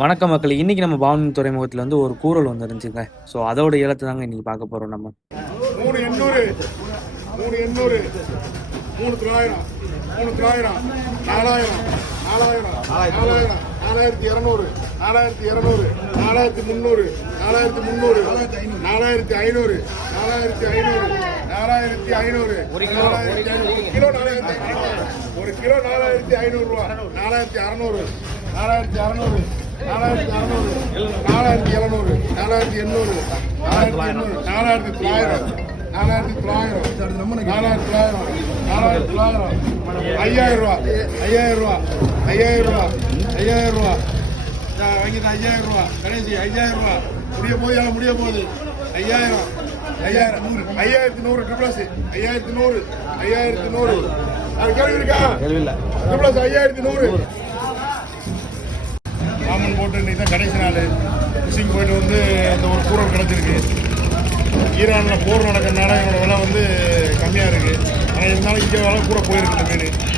வணக்கம் மக்களே. இன்னைக்கு நம்ம பாவனி துறைமுகத்துல வந்து ஒரு கூறல் வந்துருந்துச்சுங்க. ஸோ அதோட ஏலத்தை தாங்க இன்னைக்கு பார்க்க போறோம் நம்ம. 3,800 3,800 3,900 3,900 4,000 4,000 4,000 4,200 4,200 4,300 4,300 4,500 4,500 ஒரு கிலோ 4,500 ஒரு கிலோ 4,500 ரூபா 4,600 4,600 4,600 4,700 4,800 4,800 4,900 5000 ரூபா 5000 ரூபா வாங்கிட்டு 5000 ரூபா கணேசி 5000 ரூபா முடிய போகுது 5000 5100 ட்ரிபிள்ஸ் 5100 அது கேள்வி இருக்கா? ட்ரிபிள்ஸ் 5100 ராமன் போட்டு இன்னைக்கு தான் கடைசி நாள் ஃபிஷிங் போயிட்டு வந்து அந்த ஒரு கூரல் கிடச்சிருக்கு. ஈரானில் போர் நடக்கிறதுனால என்னோட விலை வந்து கம்மியாக இருக்குது. ஆனால் இருந்தாலும் இங்கே விலை கூட போயிருக்கு இந்த மீன்.